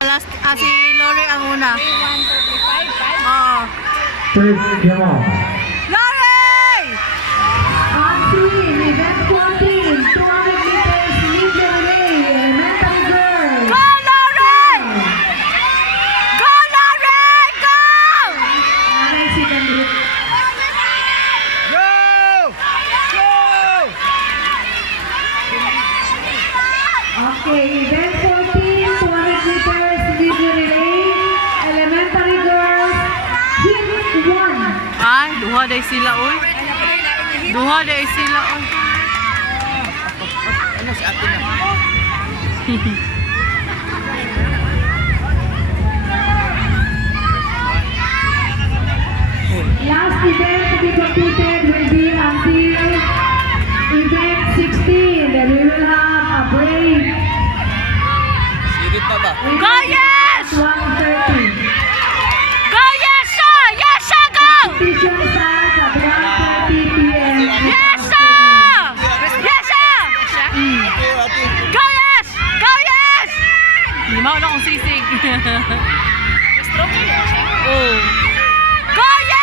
Last, si Lori ang una. 1, 2, 3, 5, 5. Oo. First, come on. Lori! Event 14, 200 meters lead relay, elementary girls. Go, Lori! Go, Lori! Go! Nanay second group. Go! Okay, event 14, 200 meters lead relay, elementary girls, hit 1. Ay, duha day sila, oy. Duha day sila, oy. Ano si ate na? Last event to be competed will be until event 16. Then we will have a break. Sirit pa ba? Go, yes! 1:30. Go, Yesha! Yesha, go! Competition starts at 1:30 p.m. Yesha! Yesha! Ate, ate. Go, yes! Go, yes! Limaw na akong sisig. Oh. Go, yes!